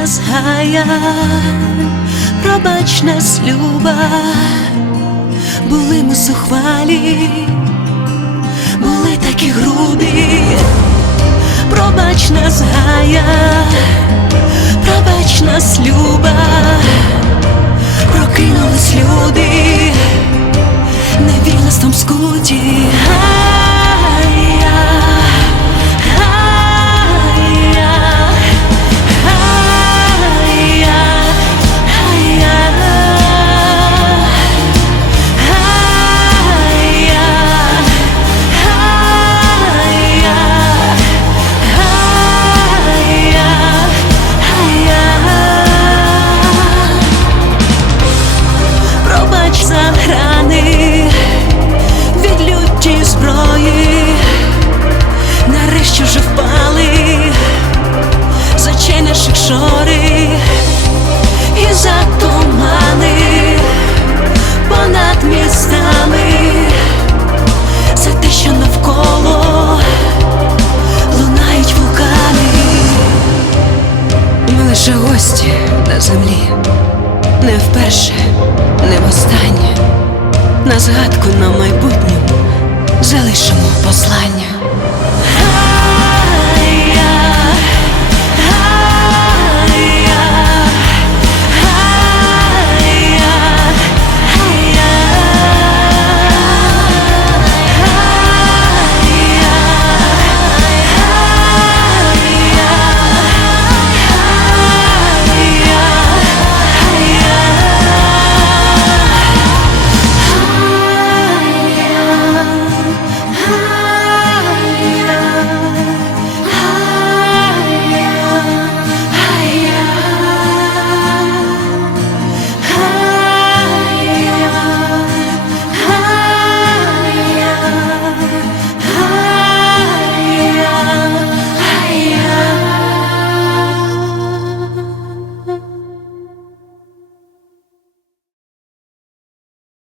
Нас, гая, пробач нас, люба, були ми сухвалі, були такі грубі, пробач нас, гая, пробач нас, люба, прокинулись люди, невільностом скуті. Лише гості на землі, не вперше, не востаннє. На згадку на майбутнє залишимо послання.